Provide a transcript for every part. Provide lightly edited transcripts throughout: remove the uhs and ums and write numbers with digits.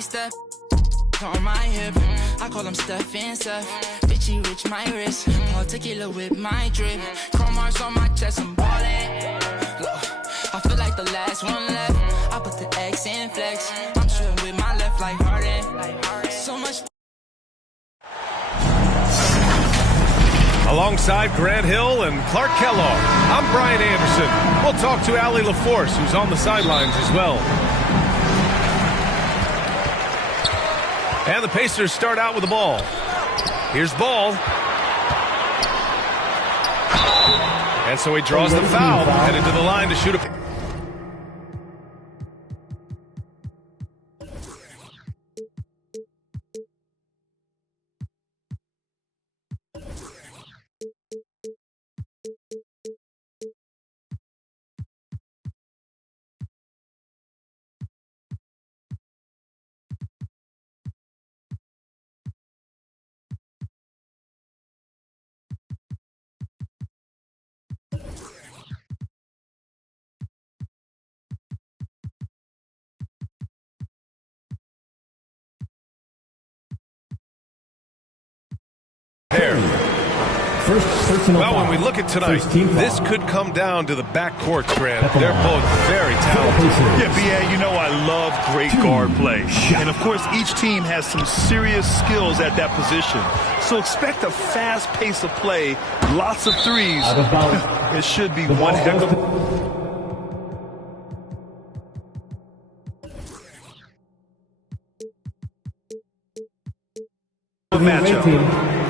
Step on my hip, I call him Steph and Seth. Bitchy rich my wrist, particular with my drip. Chrome marks on my chest, I'm ballin'. I feel like the last one left. I put the X in flex. I'm shooting with my left like Harden. So much. Alongside Grant Hill and Clark Kellogg, I'm Brian Anderson. We'll talk to Allie LaForce, who's on the sidelines as well. And the Pacers start out with the ball. Here's Ball. And so he draws the foul, headed to the line to shoot a... Well, when we look at tonight, this could come down to the backcourt, Grant. They're both very talented. Yeah, B.A., you know I love great guard play. And, of course, each team has some serious skills at that position. So expect a fast pace of play, lots of threes. It should be one heck of a matchup.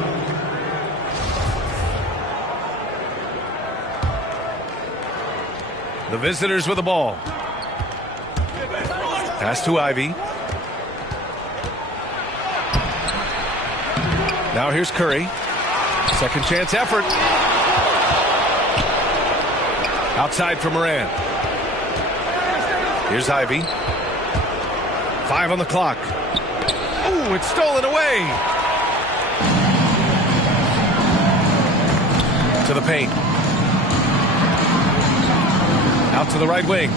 The visitors with the ball. Pass to Ivy. Now here's Curry. Second chance effort. Outside for Moran. Here's Ivy. 5 on the clock. Ooh, it's stolen away. To the paint. Out to the right wing.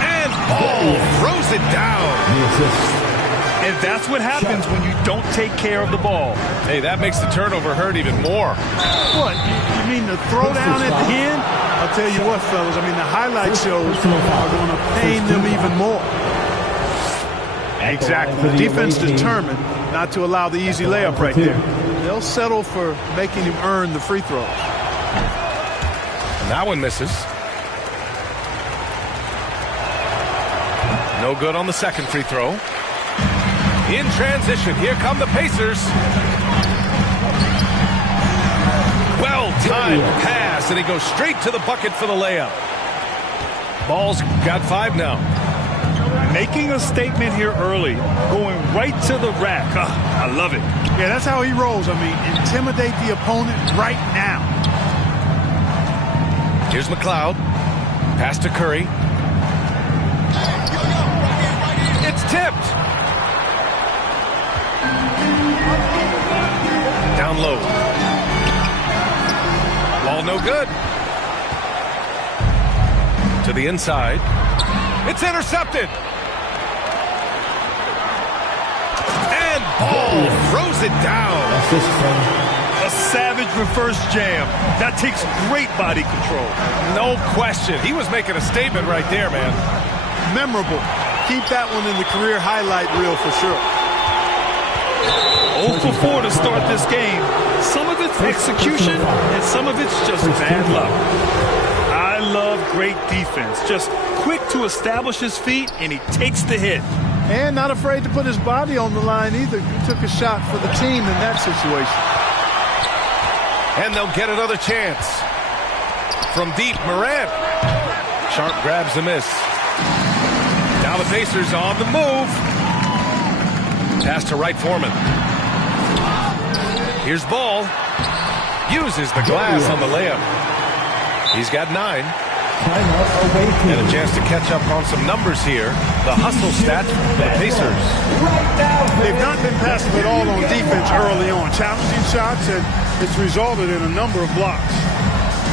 And Ball throws it down. And that's what happens when you don't take care of the ball. Hey, that makes the turnover hurt even more. What? You mean the throwdown at the end? I'll tell you what, fellas. I mean, the highlight shows are going to pain them even more. Exactly. The defense determined not to allow the easy layup right there. They'll settle for making him earn the free throws. And that one misses. No good on the second free throw. In transition, here come the Pacers. Well-timed pass, and he goes straight to the bucket for the layup. Ball's got 5 now. Making a statement here early, going right to the rack. I love it. Yeah, that's how he rolls. I mean, intimidate the opponent right now. Here's McLeod. Pass to Curry. It's tipped. Down low. Ball no good. To the inside. It's intercepted. And Ball throws it down. A savage reverse jam. That takes great body control. No question. He was making a statement right there, man. Memorable. Keep that one in the career highlight reel for sure. 0 for 4 to start this game. Some of it's execution, and some of it's just bad luck. I love great defense. Just quick to establish his feet, and he takes the hit. And not afraid to put his body on the line either. He took a shot for the team in that situation. And they'll get another chance. From deep, Morant. Sharp grabs the miss. Now the Pacers on the move. Pass to Wright Foreman. Here's Ball. Uses the glass on the layup. He's got 9. And a chance to catch up on some numbers here. The hustle stat for the Pacers. They've not been passive at all on defense early on. Challenging shots, and it's resulted in a number of blocks.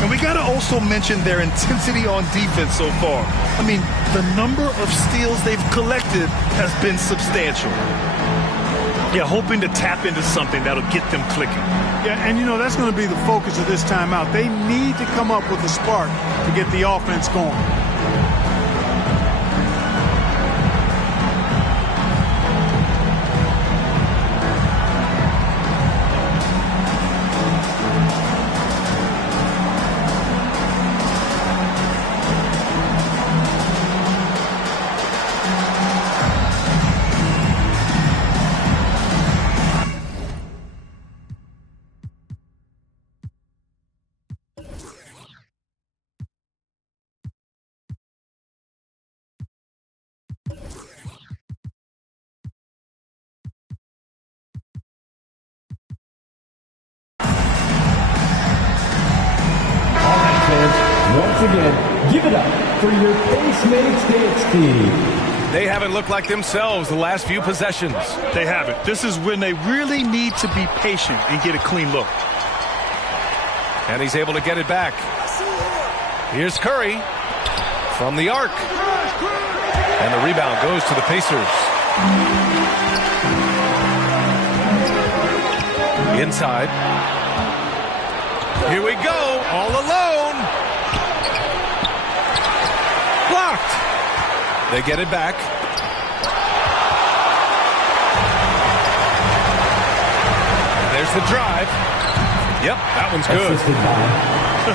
And we got to also mention their intensity on defense so far. I mean, the number of steals they've collected has been substantial. Yeah, hoping to tap into something that'll get them clicking. Yeah, and you know, that's going to be the focus of this timeout. They need to come up with a spark to get the offense going. Once again, give it up for your Pacemates dance team. They haven't looked like themselves the last few possessions. They haven't. This is when they really need to be patient and get a clean look. And he's able to get it back. Here's Curry from the arc. And the rebound goes to the Pacers. Inside. Here we go, all alone. Blocked. They get it back. And there's the drive. Yep, that one's good.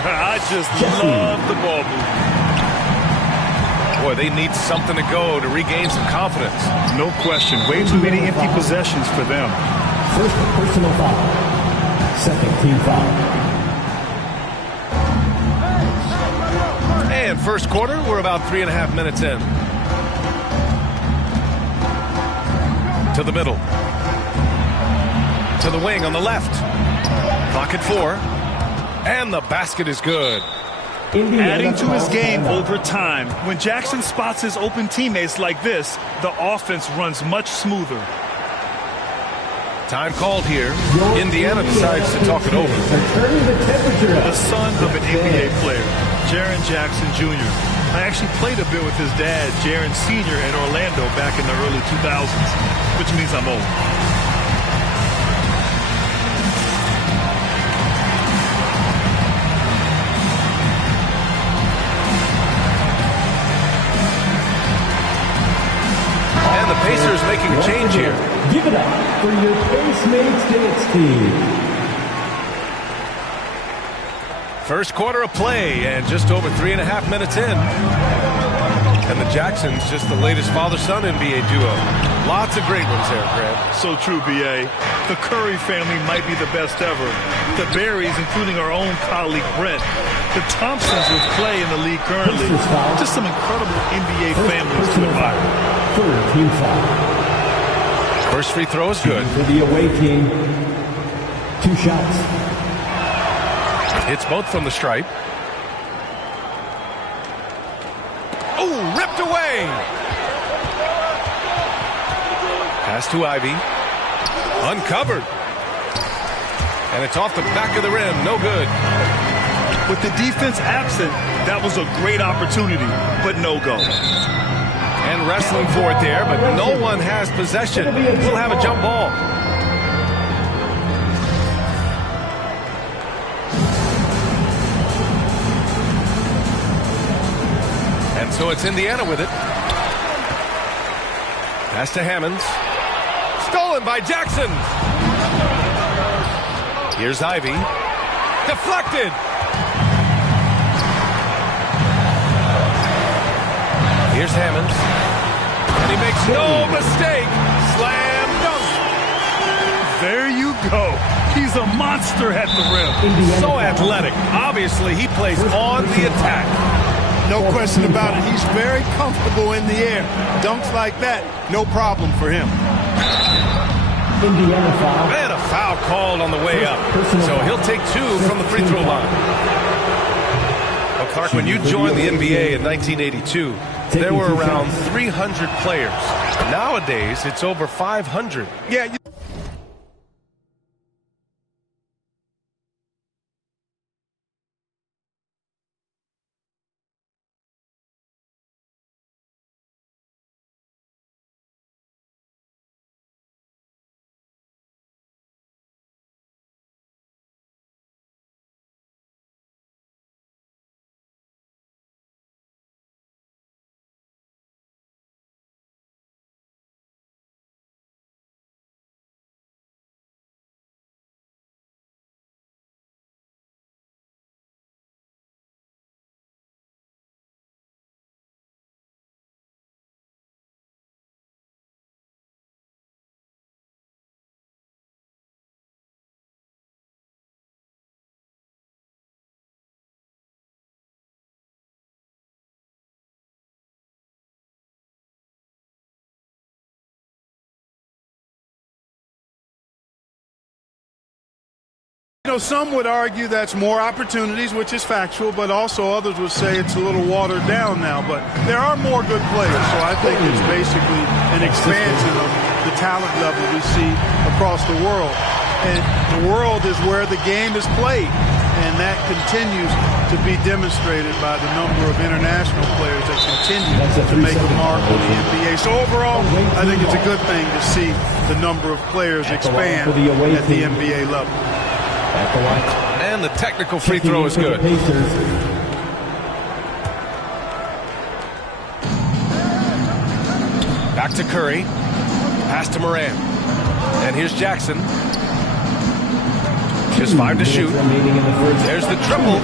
I just love the ball movement. Boy, they need something to go to regain some confidence. No question. Way too many empty possessions for them. First personal foul. Second team foul. And first quarter, we're about 3.5 minutes in. To the middle. To the wing on the left. Clock at 4. And the basket is good. Adding to his game over time. When Jackson spots his open teammates like this, the offense runs much smoother. Time called here. Indiana decides to talk it over. The son of an NBA player, Jaren Jackson Jr. I actually played a bit with his dad, Jaren Sr. in Orlando back in the early 2000s, which means I'm old. And the Pacers making a change here. Give it up for your Pacemates dance team. First quarter of play and just over 3.5 minutes in. And the Jacksons, just the latest father-son NBA duo. Lots of great ones there, Grant. So true, B.A. The Curry family might be the best ever. The Berries, including our own colleague Brent. The Thompsons with Clay in the league currently. Just some incredible NBA families to admire. Third team foul. First free throw is good. For the away team, 2 shots. Hits both from the stripe. Oh, ripped away. Pass to Ivy. Uncovered. And it's off the back of the rim. No good. With the defense absent, that was a great opportunity, but no go. And wrestling for it there, but no one has possession. We'll have a jump ball. And so it's Indiana with it. Pass to Hammonds. Stolen by Jackson. Here's Ivy. Deflected. Here's Hammonds. And he makes no mistake. Slam dunk. There you go. He's a monster at the rim. So athletic. Obviously, he plays on the attack. No question about it. He's very comfortable in the air. Dunks like that, no problem for him. Indiana foul. And a foul called on the way up. So he'll take 2 from the free throw line. Well, Clark, when you joined the NBA in 1982, there were around 300 players. Nowadays, it's over 500. Yeah. You know, some would argue that's more opportunities, which is factual, but also others would say it's a little watered down now. But there are more good players, so I think it's basically an expansion of the talent level we see across the world. And the world is where the game is played, and that continues to be demonstrated by the number of international players that continue to make a mark on the NBA. So overall, I think it's a good thing to see the number of players expand at the NBA level. And the technical free throw is good. Back to Curry. Pass to Morant. And here's Jackson. Just 5 to shoot. There's the triple.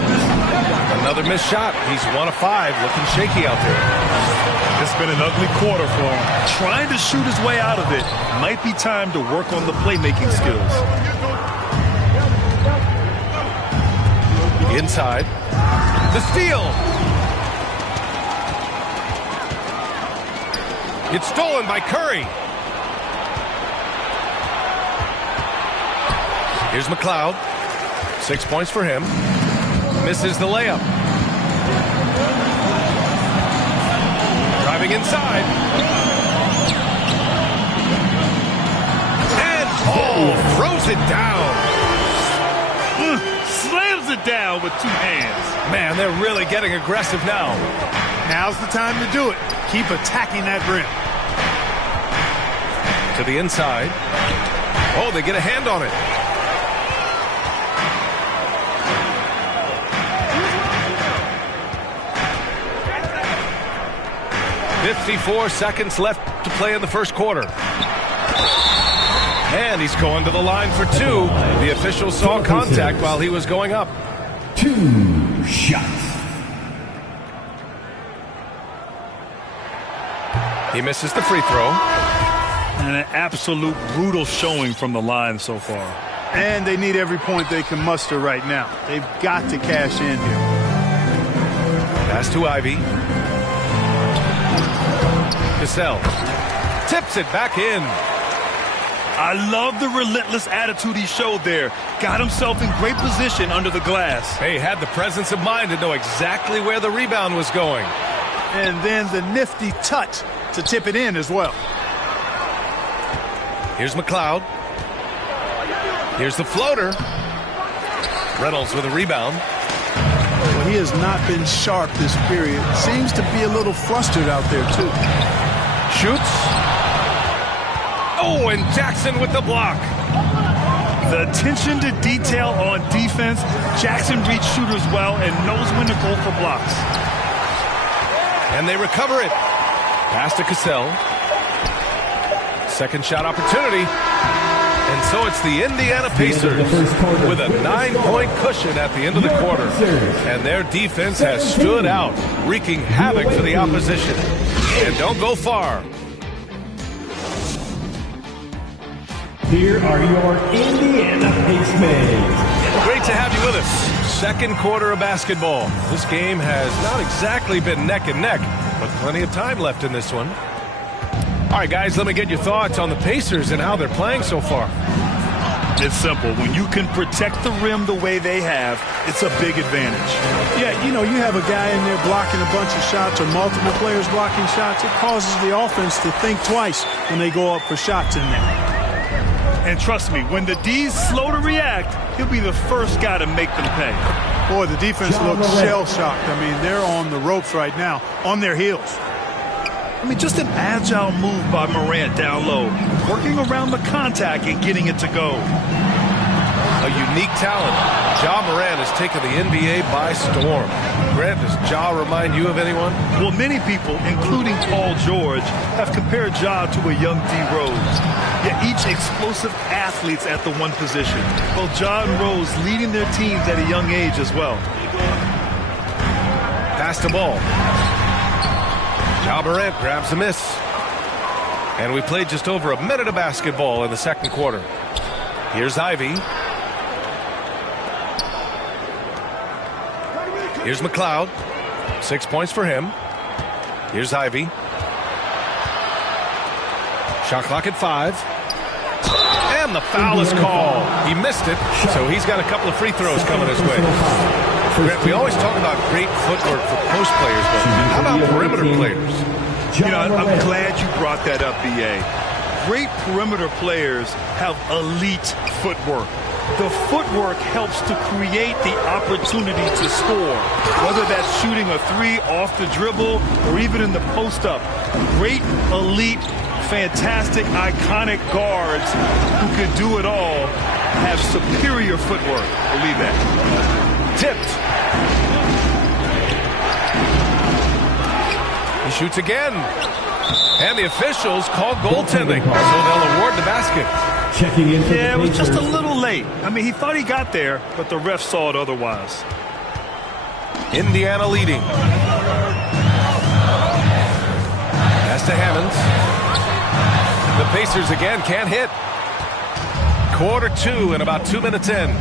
Another missed shot. He's 1 of 5. Looking shaky out there. It's been an ugly quarter for him. Trying to shoot his way out of it. Might be time to work on the playmaking skills. Inside. The steal. It's stolen by Curry. Here's McLeod. 6 points for him. Misses the layup. Driving inside. And throws it down. Slams it down with 2 hands. Man, they're really getting aggressive now. Now's the time to do it. Keep attacking that rim. To the inside. Oh, they get a hand on it. .54 seconds left to play in the first quarter. And he's going to the line for 2. The official saw contact while he was going up. 2 shots. He misses the free throw. And an absolute brutal showing from the line so far. And they need every point they can muster right now. They've got to cash in here. Pass to Ivy. Cassell tips it back in. I love the relentless attitude he showed there. Got himself in great position under the glass. Hey, had the presence of mind to know exactly where the rebound was going. And then the nifty touch to tip it in as well. Here's McLeod. Here's the floater. Reynolds with a rebound. Well, he has not been sharp this period. Seems to be a little flustered out there, too. Shoots. Oh, and Jackson with the block. The attention to detail on defense. Jackson reads shooters well and knows when to go for blocks. And they recover it. Pass to Cassell. Second shot opportunity. And so it's the Indiana Pacers with a 9-point cushion at the end of the quarter. And their defense has stood out, wreaking havoc for the opposition. And don't go far. Here are your Indiana Pacers. Great to have you with us. Second quarter of basketball. This game has not exactly been neck and neck, but plenty of time left in this one. All right, guys, let me get your thoughts on the Pacers and how they're playing so far. It's simple. When you can protect the rim the way they have, it's a big advantage. Yeah, you know, you have a guy in there blocking a bunch of shots or multiple players blocking shots. It causes the offense to think twice when they go up for shots in there. And trust me, when the D's slow to react, he'll be the first guy to make them pay. Boy, the defense looks shell-shocked. I mean, they're on the ropes right now, on their heels. I mean, just an agile move by Morant down low, working around the contact and getting it to go. A unique talent. Ja Morant has taken the NBA by storm. Grant, does Ja remind you of anyone? Well, many people, including Paul George, have compared Ja to a young D. Rose. Yet each explosive athletes at the one position. Both Ja and Rose leading their teams at a young age as well. Pass the ball. Ja Morant grabs a miss. And we played just over a minute of basketball in the second quarter. Here's Ivy. Here's McLeod. 6 points for him. Here's Ivy. Shot clock at 5. And And the foul is called. He missed it, so he's got a couple of free throws coming his way. Grant, we always talk about great footwork for post players, but how about perimeter players? You know, I'm glad you brought that up, B.A. Great perimeter players have elite footwork. The footwork helps to create the opportunity to score, whether that's shooting a three off the dribble or even in the post-up. Great, elite, fantastic, iconic guards who can do it all have superior footwork. Believe that. Tipped. He shoots again. And the officials call goaltending, so they'll award the basket. Checking in for Yeah, it the was just a Pacers. little late. I mean, he thought he got there, but the ref saw it otherwise. Indiana leading. Pass to Hammonds. The Pacers again can't hit. Quarter 2 and about 2 minutes in.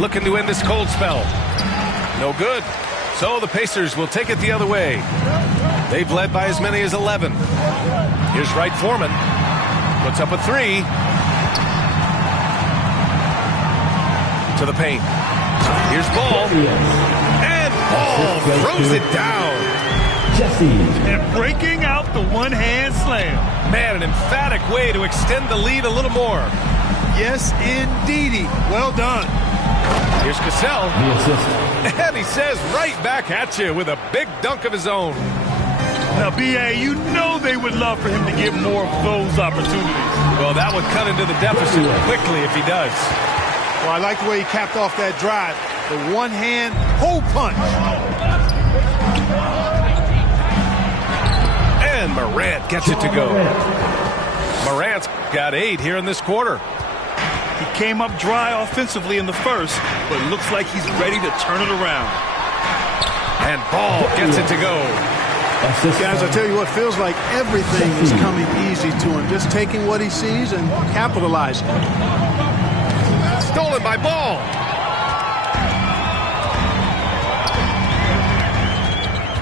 Looking to end this cold spell. No good. So the Pacers will take it the other way. They've led by as many as 11. Here's Wright Foreman. Puts up a three. To the paint. Here's Ball. And Ball throws it down. Jesse. And breaking out the one-hand slam. Man, an emphatic way to extend the lead a little more. Yes, indeedy. Well done. Here's Cassell. The assist. And he says right back at you with a big dunk of his own. Now, B.A., you know they would love for him to get more of those opportunities. Well, that would cut into the deficit quickly if he does. Well, I like the way he capped off that drive. The one-hand hole punch. And Morant gets it to go. Morant's got 8 here in this quarter. He came up dry offensively in the first, but looks like he's ready to turn it around. And Ball gets it to go. Assist. Guys, I tell you what, feels like everything is coming easy to him. Just taking what he sees and capitalizing. Stolen by Ball.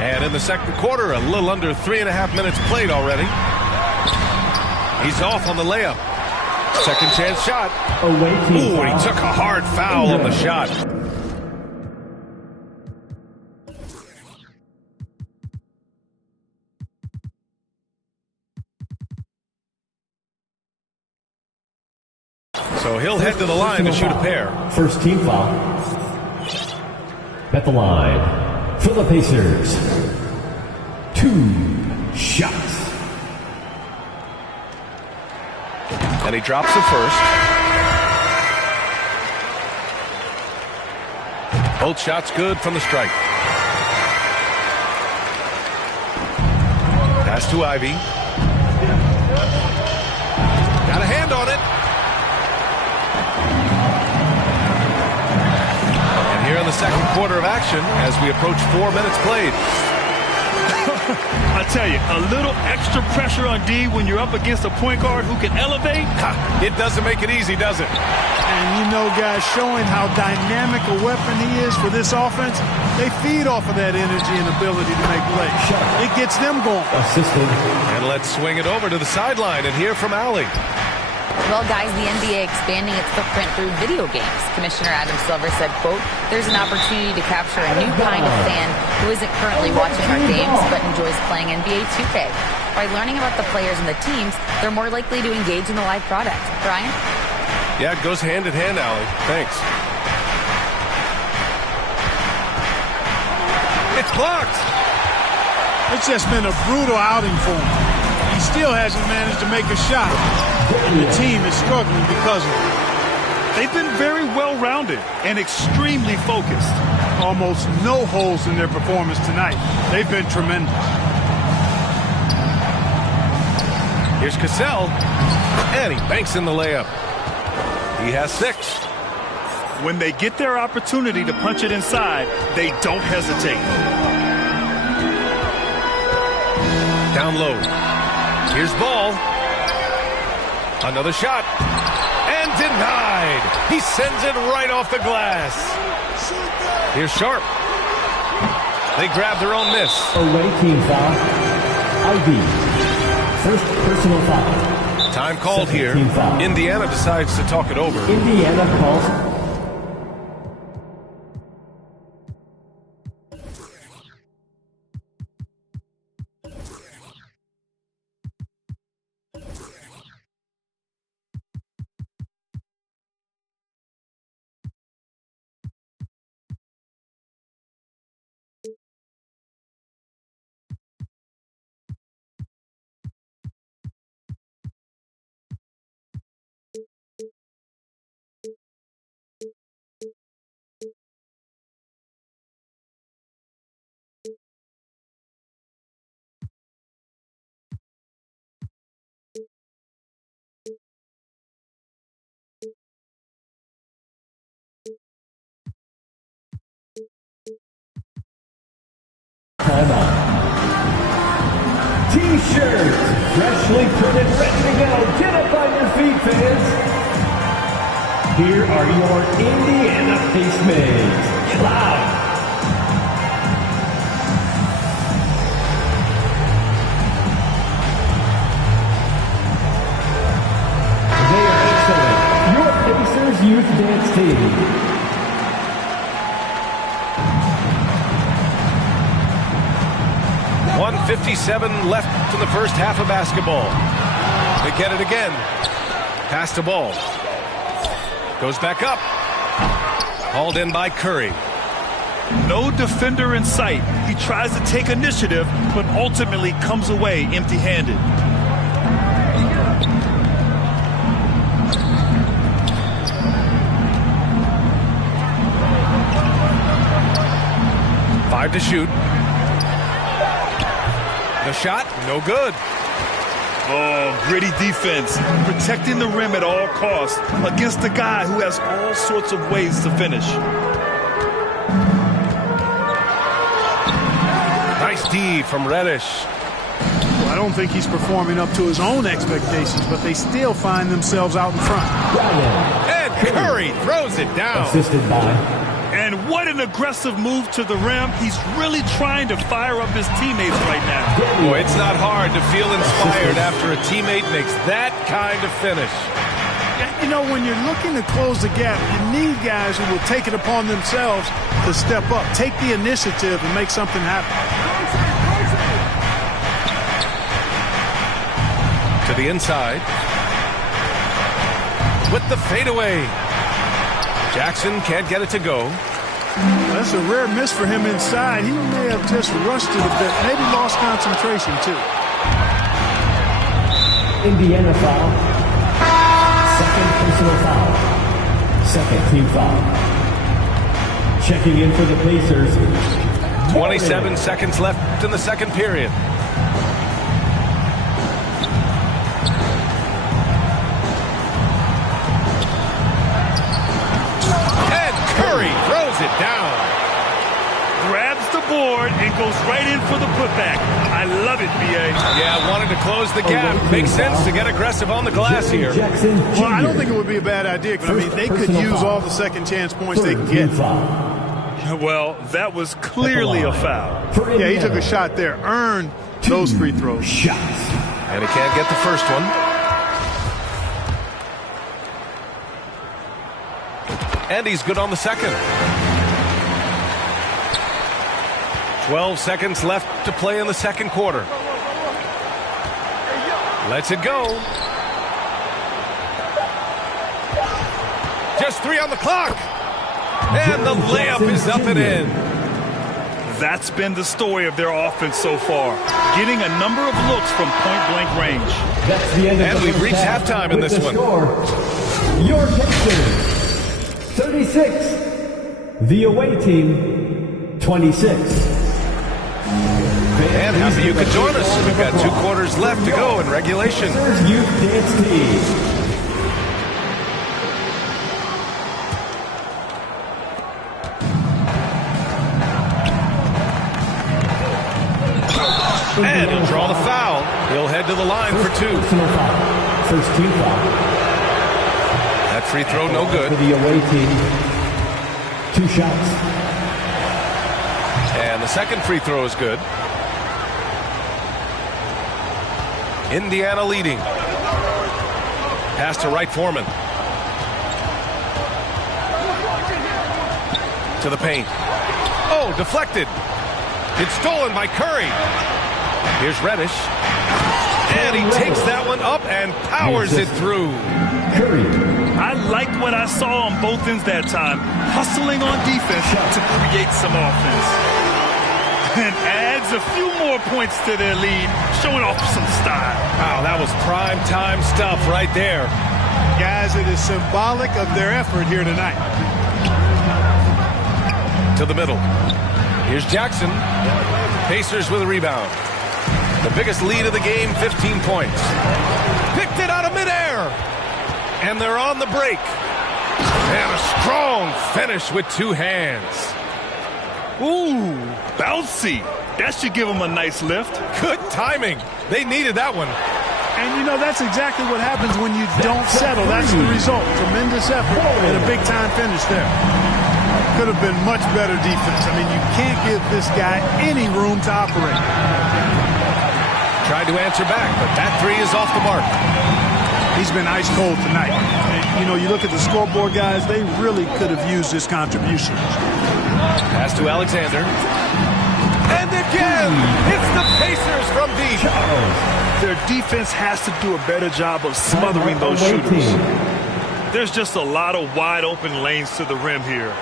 And in the second quarter, a little under 3.5 minutes played already. He's off on the layup. Second chance shot. Away team Ooh, and he foul. took a hard foul on the shot. So he'll head to the line to shoot a pair. First team foul. At the line for the Pacers. 2 shots. And he drops the first. Both shots good from the strike. Pass to Ivy. Got a hand on it. And here in the second quarter of action as we approach 4 minutes played. I tell you, a little extra pressure on D when you're up against a point guard who can elevate. It doesn't make it easy, does it? And you know, guys, showing how dynamic a weapon he is for this offense, they feed off of that energy and ability to make plays. It gets them going. Assisted. And let's swing it over to the sideline and hear from Allie. Well, guys, the NBA expanding its footprint through video games. Commissioner Adam Silver said, quote, "There's an opportunity to capture a new kind of fan who isn't currently watching our games but enjoys playing NBA 2K. By learning about the players and the teams, they're more likely to engage in the live product." Brian? Yeah, it goes hand in hand, Allie. Thanks. It's blocked. It's just been a brutal outing for him. He still hasn't managed to make a shot. And the team is struggling because of it. They've been very well-rounded and extremely focused. Almost no holes in their performance tonight. They've been tremendous. Here's Cassell. And he banks in the layup. He has 6. When they get their opportunity to punch it inside, they don't hesitate. Down low. Here's Ball. Another shot. And denied. He sends it right off the glass. Here's Sharp. They grab their own miss. Away team foul. Ivy. First personal foul. Time called here. Indiana decides to talk it over. Indiana calls. T-shirt, freshly printed, ready to go. Get up on your feet, fans. Here are your Indiana Pacemates. Get loud. They are excellent. Your Pacers Youth Dance Team. .157 left in the first half of basketball. They get it again. Pass the ball. Goes back up. Hauled in by Curry. No defender in sight. He tries to take initiative, but ultimately comes away empty-handed. Five to shoot. The shot, no good. Oh, gritty defense. Protecting the rim at all costs against a guy who has all sorts of ways to finish. Nice D from Reddish. Well, I don't think he's performing up to his own expectations, but they still find themselves out in front. And Curry throws it down. Assisted by... And what an aggressive move to the rim. He's really trying to fire up his teammates right now. Boy, it's not hard to feel inspired after a teammate makes that kind of finish. You know, when you're looking to close the gap, you need guys who will take it upon themselves to step up, take the initiative, and make something happen. To the inside. With the fadeaway. Jackson can't get it to go. That's a rare miss for him inside. He may have just rushed it a bit, maybe lost concentration too. Indiana foul. Second personal foul. Second team foul. Checking in for the Pacers. 27 seconds left in the second period. Throws it down. Grabs the board and goes right in for the putback. I love it, B.A. Yeah, wanted to close the gap. Makes sense to get aggressive on the glass here. Well, I don't think it would be a bad idea. I mean, they could use all the second chance points they can get. Well, that was clearly a foul. Yeah, he took a shot there. Earned those free throws. And he can't get the first one. And he's good on the second. 12 seconds left to play in the second quarter. Lets it go. Just 3 on the clock. And the layup is up and in. That's been the story of their offense so far. Getting a number of looks from point-blank range. That's the end of and we've reached halftime in this one. Your Pacers 36. The away team 26. And happy you could join us. We've got 2 quarters left to go in regulation. Youth Dance Team. And he'll draw the foul. He'll head to the line for 2. First team foul. That free throw no good. For the away team, 2 shots. And the second free throw is good. Indiana leading. Pass to Wright Foreman. To the paint. Oh, deflected. It's stolen by Curry. Here's Reddish. And he takes that one up and powers it through. Curry. I liked what I saw on both ends that time, hustling on defense to create some offense. And adds a few more points to their lead, showing off some style. Wow, that was prime time stuff right there. Guys, it is symbolic of their effort here tonight. To the middle. Here's Jackson. Pacers with a rebound. The biggest lead of the game, 15 points. Picked it out of midair. And they're on the break. And a strong finish with two hands. Ooh, bouncy. That should give them a nice lift. Good timing. They needed that one. And, you know, that's exactly what happens when you don't settle. That's the result. Tremendous effort and a big-time finish there. Could have been much better defense. I mean, you can't give this guy any room to operate. Tried to answer back, but that three is off the mark. He's been ice cold tonight. And, you know, you look at the scoreboard, guys, they really could have used this contribution. Pass to Alexander. And again, it's the Pacers from deep. Their defense has to do a better job of smothering those shooters. There's just a lot of wide open lanes to the rim here.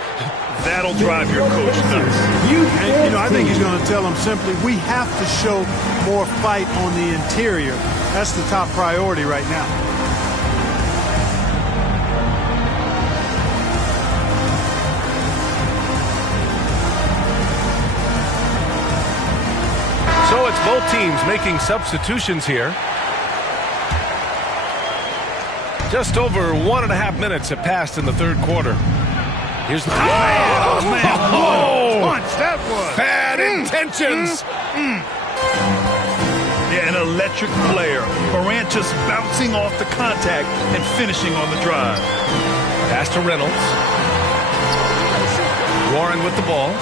That'll drive your coach nuts. And, you know, I think he's going to tell them simply, we have to show more fight on the interior. That's the top priority right now. So it's both teams making substitutions here. Just over 1.5 minutes have passed in the third quarter. Here's the Punch, that was. bad intentions. Yeah, an electric player. Morant just bouncing off the contact and finishing on the drive. Pass to Reynolds. Warren with the ball.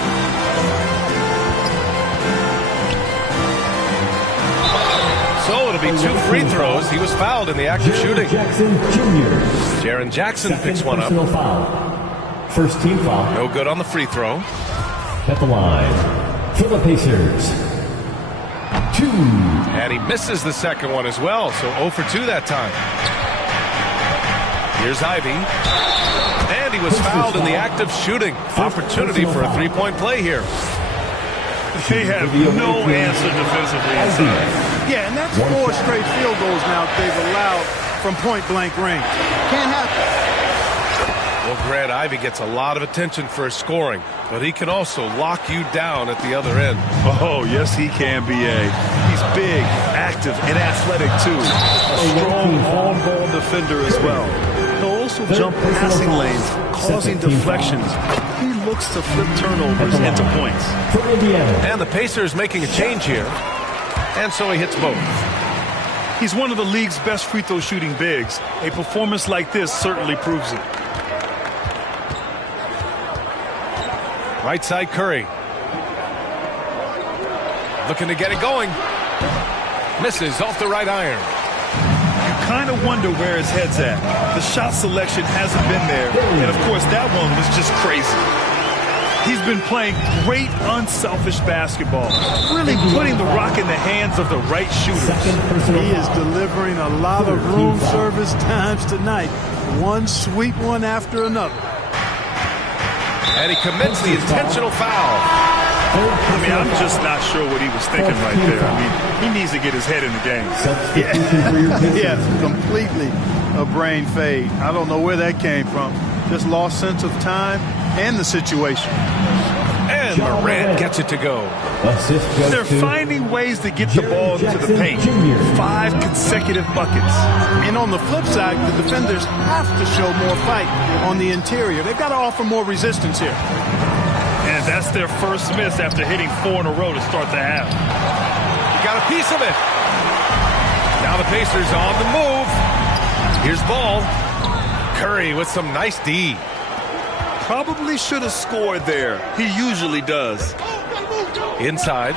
So it'll be 2 free throws. He was fouled in the act of shooting. Jackson Jr. Jaren Jackson picks one up. Foul. First team foul. No good on the free throw. At the line for the Pacers. 2. And he misses the second one as well. So 0 for 2 that time. Here's Ivy. And he was fouled in the act of shooting. Opportunity for a three-point play here. They have no answer defensively inside. Yeah, and that's 4 straight field goals now they've allowed from point-blank range. Can't happen. Well, Grant, Ivy gets a lot of attention for his scoring, but he can also lock you down at the other end. Oh, yes, he can, B.A. He's big, active, and athletic, too. A strong on-ball defender as well. He'll also jump passing lanes, causing deflections. He looks to flip turnovers into points. And the Pacers making a change here. And so he hits both. He's one of the league's best free throw shooting bigs. A performance like this certainly proves it. Right side Curry. Looking to get it going. Misses off the right iron. You kind of wonder where his head's at. The shot selection hasn't been there. And, of course, that one was just crazy. He's been playing great, unselfish basketball, really putting the rock in the hands of the right shooters. He is delivering a lot of room service times tonight. One sweet one after another. And he commits the intentional foul. I mean, I'm just not sure what he was thinking right there. I mean, he needs to get his head in the game. Yes, completely a brain fade. I don't know where that came from. Just lost sense of time and the situation. And Morant gets it to go. They're finding ways to get the ball into the paint. 5 consecutive buckets. And on the flip side, the defenders have to show more fight on the interior. They've got to offer more resistance here. And that's their first miss after hitting 4 in a row to start the half. He got a piece of it. Now the Pacers on the move. Here's Ball. Curry with some nice D. Probably should have scored there. He usually does. Inside.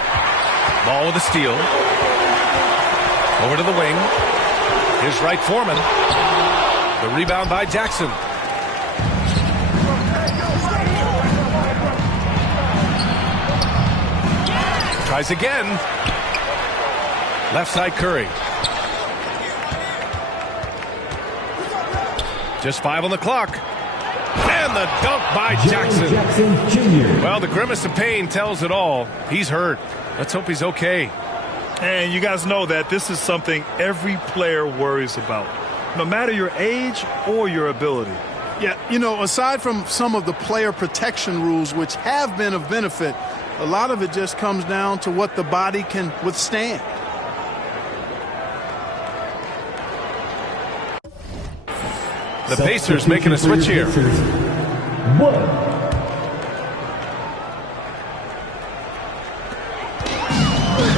Ball with a steal. Over to the wing. Here's Wright Foreman. The rebound by Jackson. Tries again. Left side Curry. Just 5 on the clock. And the dunk by Jackson. Well, the grimace of pain tells it all. He's hurt. Let's hope he's okay. And you guys know that this is something every player worries about, no matter your age or your ability. Yeah, you know, aside from some of the player protection rules, which have been of benefit, a lot of it just comes down to what the body can withstand. The Pacers making a switch here.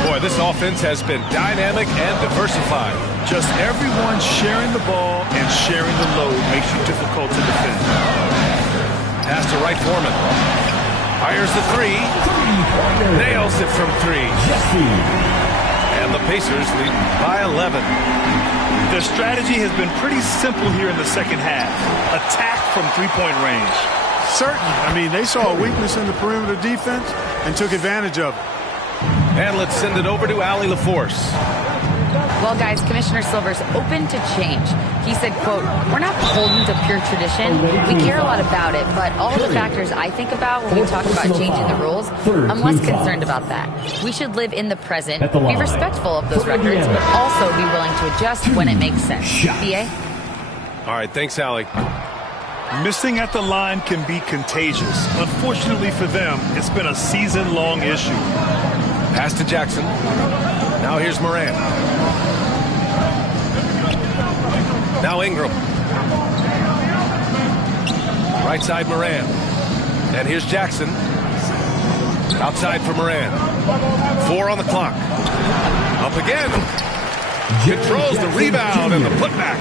Boy, this offense has been dynamic and diversified. Just everyone sharing the ball and sharing the load makes you difficult to defend. Pass to Wright Foreman. Fires the three. Nails it from 3. And the Pacers lead by 11. Their strategy has been pretty simple here in the second half. Attack from three-point range. Certainly. I mean, they saw a weakness in the perimeter defense and took advantage of it. And let's send it over to Allie LaForce. Well, guys, Commissioner Silver's open to change. He said, quote, "We're not beholden to pure tradition. We care a lot about it, but all the factors I think about when we talk about changing the rules, I'm less concerned about that. We should live in the present, be respectful of those records, but also be willing to adjust when it makes sense." BA? All right, thanks, Allie. Missing at the line can be contagious. Unfortunately for them, it's been a season-long issue. Pass to Jackson. Now here's Morant. Now Ingram. Right side Morant. And here's Jackson. Outside for Morant. 4 on the clock. Up again. Controls the rebound and the putback.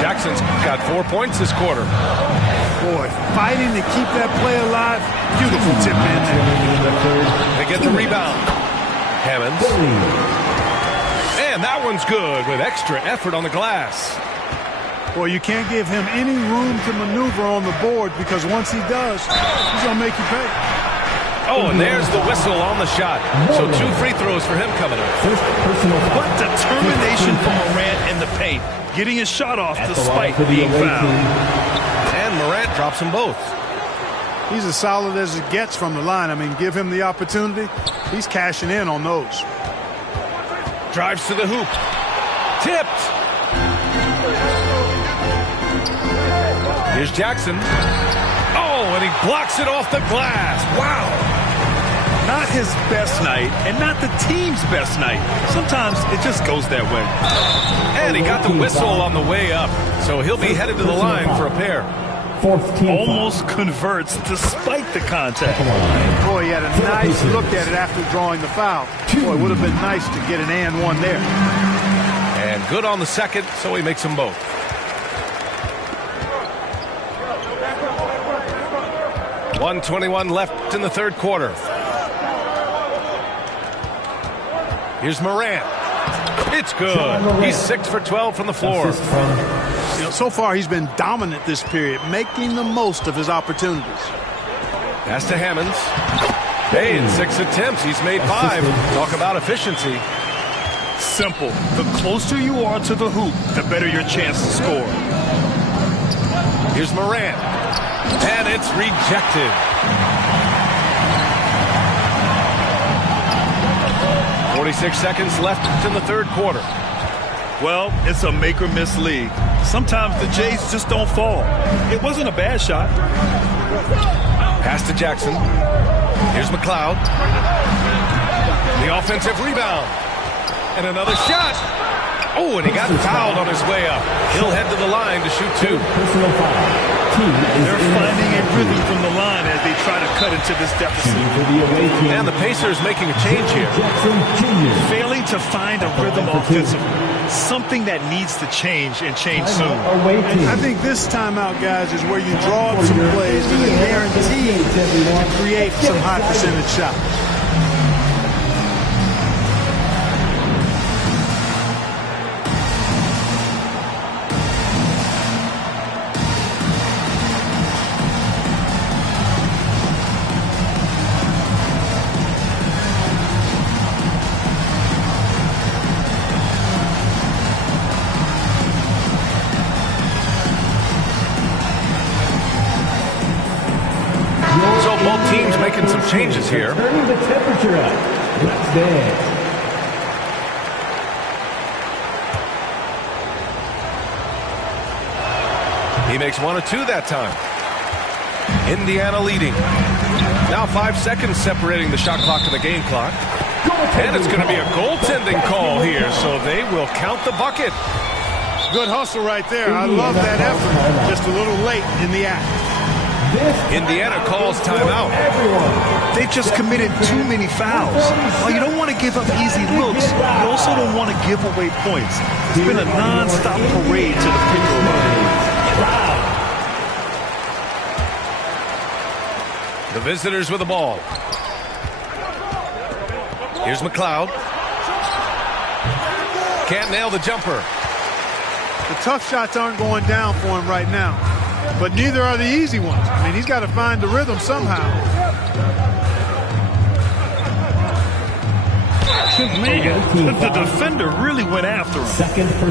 Jackson's got 4 points this quarter. Boy, fighting to keep that play alive. Beautiful tip in there. They get the rebound. Hammonds. And that one's good with extra effort on the glass. Boy, you can't give him any room to maneuver on the board because once he does, he's going to make you pay. Oh, and there's the whistle on the shot. So 2 free throws for him coming up. What determination from Morant in the paint, getting his shot off despite being fouled. And Morant drops them both. He's as solid as it gets from the line. I mean, give him the opportunity. He's cashing in on those. Drives to the hoop. Tipped. Here's Jackson. Oh, and he blocks it off the glass. Wow. Not his best night and not the team's best night. Sometimes it just goes that way. And he got the whistle on the way up. So he'll be headed to the line for a pair. Almost converts despite the contact. Boy, he had a nice look at it after drawing the foul. Boy, it would have been nice to get an and one there. And good on the second, so he makes them both. .121 left in the third quarter. Here's Morant. It's good. He's 6 for 12 from the floor. You know, so far he's been dominant this period, making the most of his opportunities. Pass to Hammonds. Hey, in 6 attempts, he's made 5. Talk about efficiency. Simple. The closer you are to the hoop, the better your chance to score. Here's Morant. And it's rejected. 46 seconds left in the third quarter. Well, it's a make-or-miss league. Sometimes the Jays just don't fall. It wasn't a bad shot. Pass to Jackson. Here's McLeod. The offensive rebound. And another shot. Oh, and he got fouled on his way up. He'll head to the line to shoot 2. They're finding a rhythm from the line as they try to cut into this deficit. And the Pacers making a change here. Failing to find a rhythm offensively. Something that needs to change and change soon. I think this timeout, guys, is where you draw up some plays that are guaranteed to create some high percentage shots. changes here. Turning the temperature up. Let's dance. He makes 1 of 2 that time. Indiana leading. Now 5 seconds separating the shot clock and the game clock. And it's going to be a goaltending call here, so they will count the bucket. Good hustle right there. I love that effort. Just a little late in the act. Indiana calls timeout. They've just committed too many fouls. While you don't want to give up easy looks, you also don't want to give away points. It's been a non-stop parade to the free throw line. The visitors with the ball. Here's McLeod. Can't nail the jumper. The tough shots aren't going down for him right now, but neither are the easy ones. I mean, he's got to find the rhythm somehow. Man, the defender really went after him.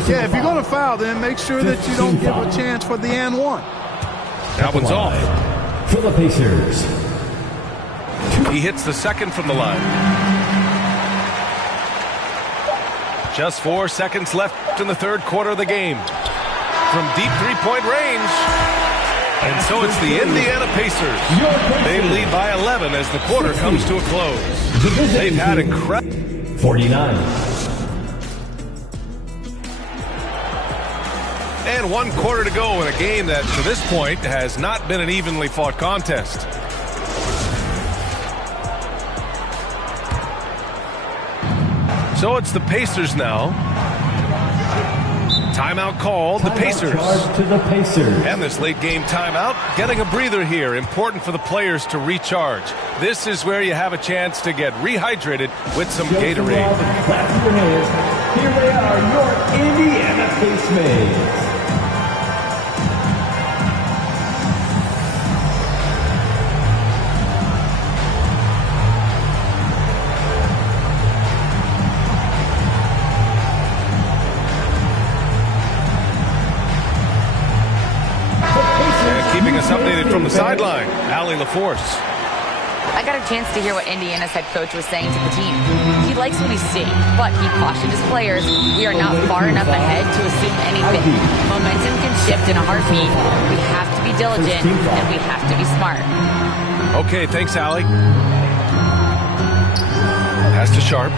Yeah, if you're going to foul, then make sure that you don't give a chance for the and one. That one's off. For the Pacers. He hits the second from the line. Just 4 seconds left in the third quarter of the game. From deep three-point range. And so it's the Indiana Pacers. They lead by 11 as the quarter comes to a close. They've had incredible... 49. And 1 quarter to go in a game that, to this point, has not been an evenly fought contest. So it's the Pacers now. Timeout called, the Pacers. To the Pacers. And this late game timeout, getting a breather here. Important for the players to recharge. This is where you have a chance to get rehydrated with some Gatorade. Clap your hands. Here they are, your Indiana Pacemates. Keeping us updated from the sideline, Allie LaForce. I got a chance to hear what Indiana's head coach was saying to the team. He likes what he's seeing, but he cautioned his players, we are not far enough ahead to assume anything. Momentum can shift in a heartbeat. We have to be diligent, and we have to be smart. Okay, thanks, Allie. Pass to Sharp.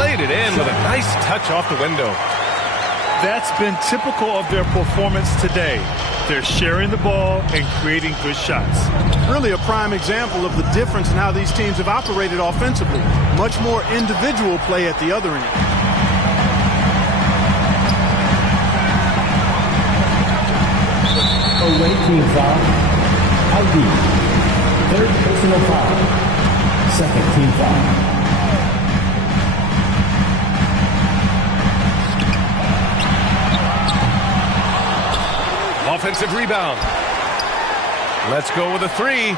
Played it in with a nice touch off the window. That's been typical of their performance today. They're sharing the ball and creating good shots. Really a prime example of the difference in how these teams have operated offensively. Much more individual play at the other end. Away team foul. ID. Third personal foul. Second team foul. Offensive rebound. Let's go with a 3.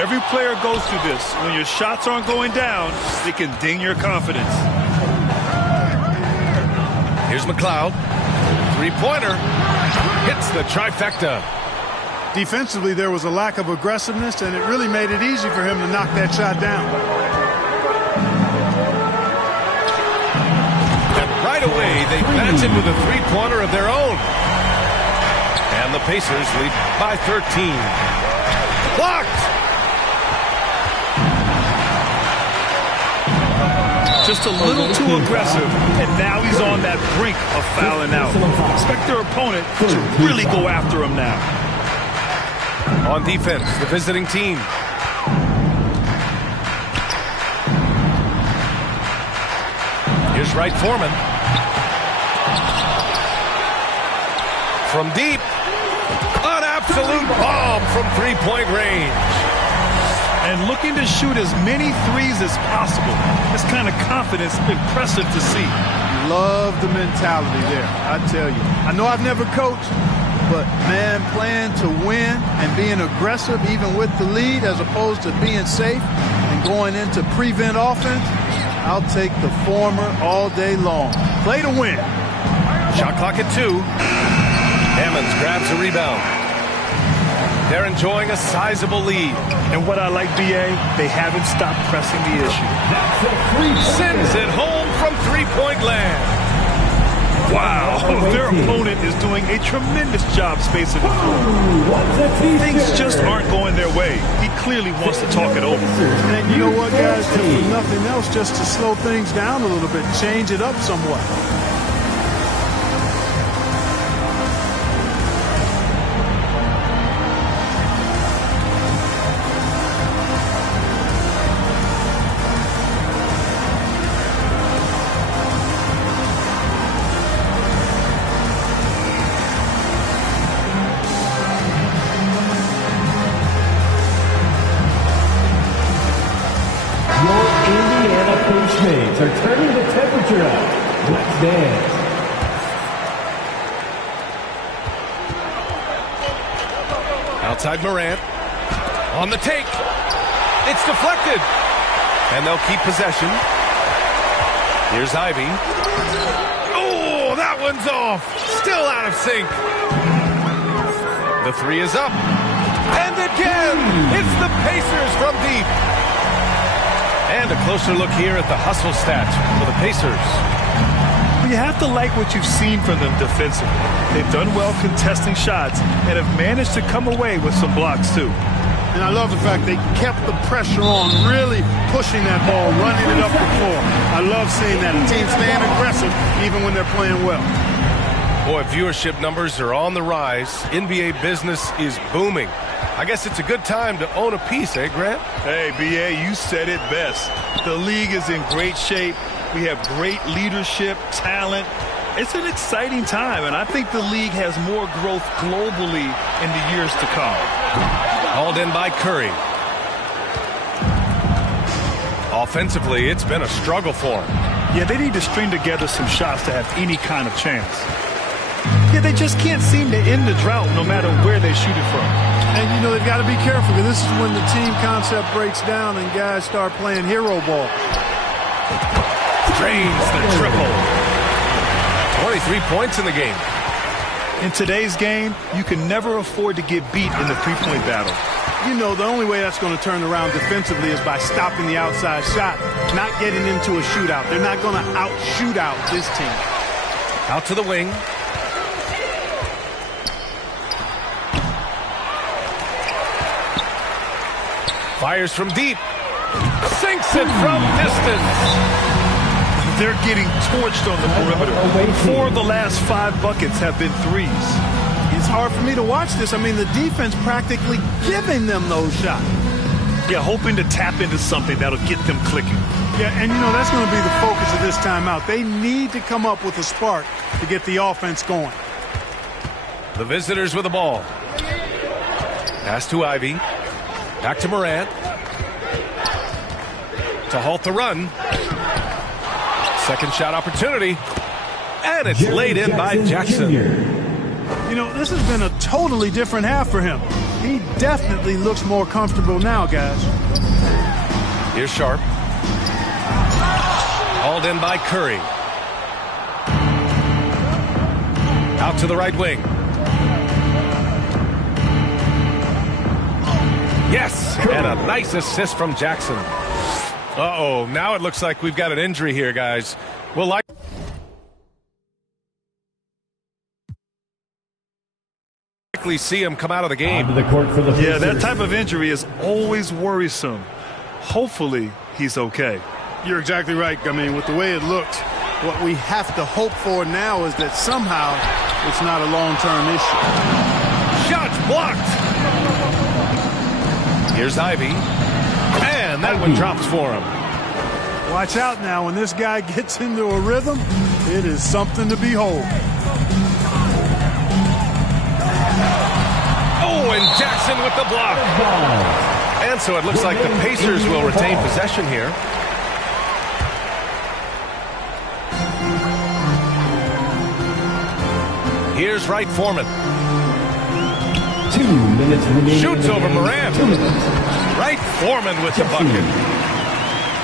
Every player goes through this. When your shots aren't going down, they can ding your confidence. Here's McLeod. 3-pointer. Hits the trifecta. Defensively, there was a lack of aggressiveness, and it really made it easy for him to knock that shot down. And right away, they match him with a 3-pointer of their own. And the Pacers lead by 13. Blocked! Just a little too aggressive, and now he's on that brink of fouling out. Expect their opponent to really go after him now. On defense, the visiting team. Here's Wright Foreman. From deep. An absolute bomb from three-point range. And looking to shoot as many threes as possible. This kind of confidence, impressive to see. Love the mentality there, I tell you. I know I've never coached, but, man, playing to win and being aggressive even with the lead as opposed to being safe and going into prevent offense, I'll take the former all day long. Play to win. Shot clock at 2. Hammonds grabs a rebound. They're enjoying a sizable lead. And what I like, BA, they haven't stopped pressing the issue. Sends it home from three-point land. Wow, their opponent is doing a tremendous job spacing the floor. Things just aren't going their way. He clearly wants to talk it over. And you know what, guys? If nothing else, just to slow things down a little bit, change it up somewhat. Are turning the temperature up. Let's dance. Outside Morant. On the take. It's deflected. And they'll keep possession. Here's Ivy. Oh, that one's off. Still out of sync. The three is up. And again, it's the Pacers from deep. And a closer look here at the hustle stats for the Pacers. You have to like what you've seen from them defensively. They've done well contesting shots and have managed to come away with some blocks too. And I love the fact they kept the pressure on, really pushing that ball, running it up the floor. I love seeing that. A team staying aggressive even when they're playing well. Boy, viewership numbers are on the rise. NBA business is booming. I guess it's a good time to own a piece, eh, Grant? Hey, BA, you said it best. The league is in great shape. We have great leadership, talent. It's an exciting time, and I think the league has more growth globally in the years to come. Hauled in by Curry. Offensively, it's been a struggle for him. Yeah, they need to string together some shots to have any kind of chance. Yeah, they just can't seem to end the drought no matter where they shoot it from. And, you know, they've got to be careful because this is when the team concept breaks down and guys start playing hero ball. Drains the triple. 23 points in the game. In today's game, you can never afford to get beat in the three-point battle. You know, the only way that's going to turn around defensively is by stopping the outside shot, not getting into a shootout. They're not going to out-shoot out this team. Out to the wing. Fires from deep. Sinks it from distance. They're getting torched on the perimeter. 4 of the last 5 buckets have been threes. It's hard for me to watch this. I mean, the defense practically giving them those shots. Yeah, hoping to tap into something that'll get them clicking. Yeah, and, you know, that's going to be the focus of this timeout. They need to come up with a spark to get the offense going. The visitors with the ball. Pass to Ivy. Back to Morant. To halt the run. Second shot opportunity. And it's laid in by Jackson. You know, this has been a totally different half for him. He definitely looks more comfortable now, guys. Here's Sharp. Hauled in by Curry. Out to the right wing. Yes, and a nice assist from Jackson. Uh-oh, now it looks like we've got an injury here, guys. We'll likely see him come out of the game. Yeah, that type of injury is always worrisome. Hopefully, he's okay. You're exactly right. I mean, with the way it looked, what we have to hope for now is that somehow it's not a long-term issue. Shot blocked. Here's Ivy. And that one drops for him. Watch out now. When this guy gets into a rhythm, it is something to behold. Oh, and Jackson with the block. And so it looks like the Pacers will retain possession here. Here's Wright Foreman. 2 minutes remaining. Shoots over Morant. Wright Foreman with the bucket.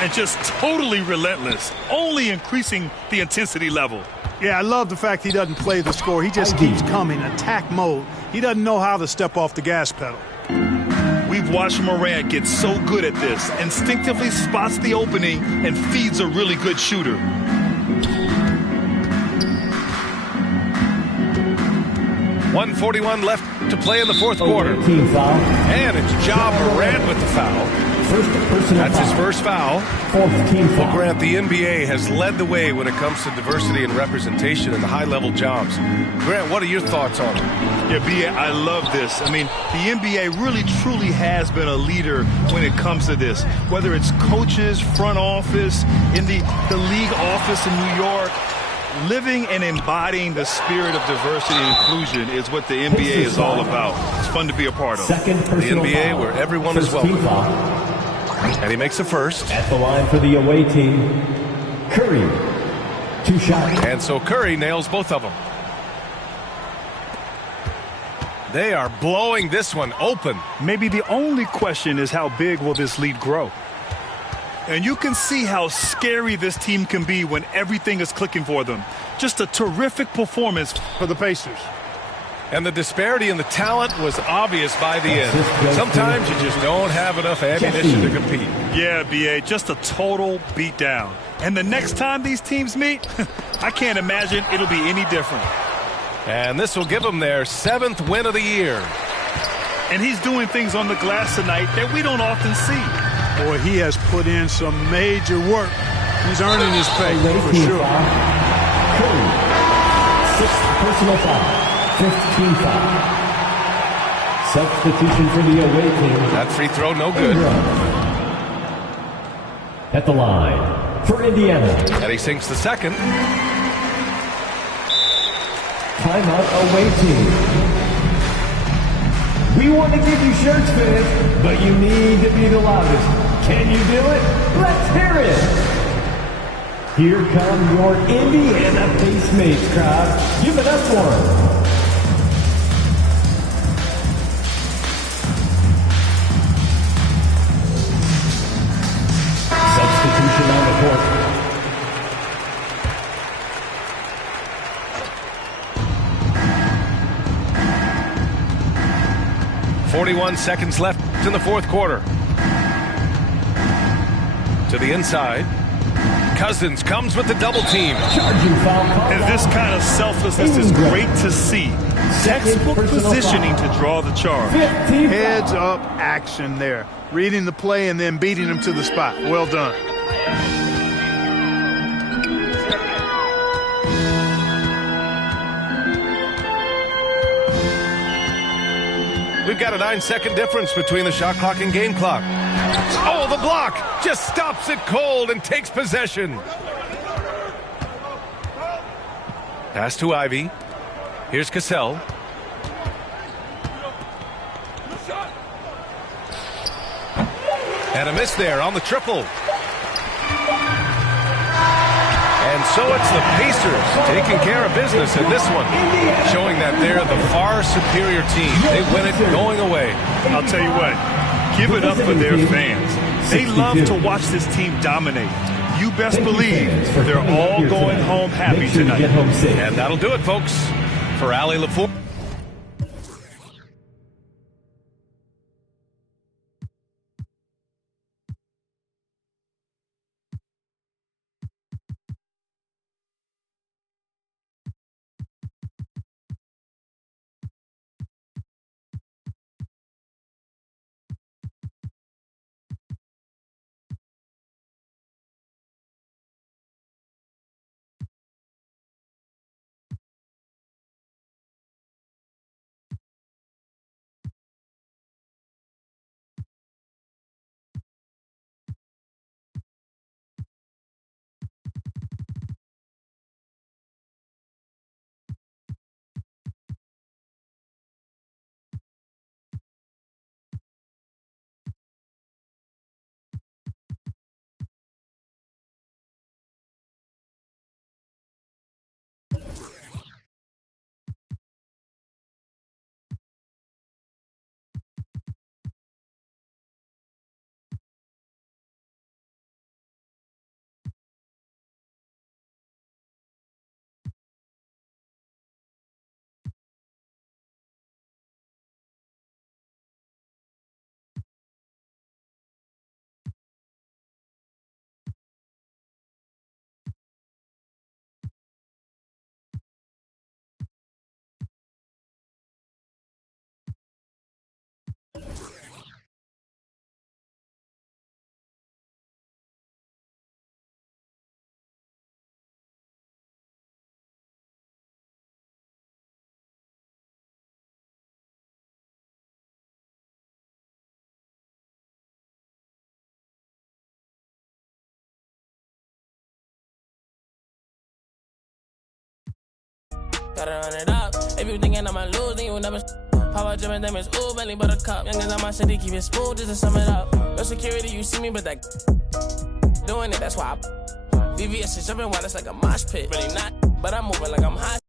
And just totally relentless, only increasing the intensity level. Yeah, I love the fact he doesn't play the score. He just keeps coming, attack mode. He doesn't know how to step off the gas pedal. I've watched Morant get so good at this. Instinctively spots the opening and feeds a really good shooter. .141 left to play in the fourth quarter. Team foul. And it's Ja Morant with the foul. First personal That's foul. his first foul. Fourth team Well, foul. Grant, the NBA has led the way when it comes to diversity and representation in the high-level jobs. Grant, what are your thoughts on it? Yeah, B.A., I love this. I mean, the NBA really, truly has been a leader when it comes to this. Whether it's coaches, front office, in the league office in New York, living and embodying the spirit of diversity and inclusion is what the NBA is all about. It's fun to be a part of. Second The personal NBA foul. where everyone First is welcome. team foul. And he makes the first. At the line for the away team, Curry. 2 shots. And so Curry nails both of them. They are blowing this one open. Maybe the only question is how big will this lead grow? And you can see how scary this team can be when everything is clicking for them. Just a terrific performance For the Pacers. And the disparity in the talent was obvious by the end. Sometimes you just don't have enough ammunition to compete. Yeah, B.A., just a total beatdown. And the next time these teams meet, I can't imagine it'll be any different. And this will give them their 7th win of the year. And he's doing things on the glass tonight that we don't often see. Boy, he has put in some major work. He's earning his pay, Away for team sure. foul. Curry. 6th personal foul. 5th team foul. Substitution for the away team. That free throw, no good. At the line for Indiana. And he sinks the second. Timeout away team. We want to give you shirts, fans, but you need to be the loudest. Can you do it? Let's hear it. Here come your Indiana Pacemates crowd. Give it up for them. Substitution on the court. .41 seconds left in the fourth quarter. To the inside. Cousins comes with the double team. Charging foul call. And this kind of selflessness is great to see. Textbook positioning to draw the charge. 15 Heads up action there. Reading the play and then beating him to the spot. Well done. We've got a 9-second difference between the shot clock and game clock. Oh, the block just stops it cold and takes possession. Pass to Ivy. Here's Cassell. And a miss there on the triple. And so it's the Pacers taking care of business in this one, showing that they're the far superior team. They win it going away. I'll tell you what, give it up for their fans. They love to watch this team dominate. You best believe they're all going home happy tonight. And that'll do it, folks. For Allie LaFour. Gotta run it up. If you thinking I'ma lose, then you never. Power driven damage, ooh, belly buttercup. Youngins on my city, keep it smooth just to sum it up. No security, you see me, but that doing it, that's why I. VVS is jumping while it's like a mosh pit. Really not, but I'm moving like I'm hot.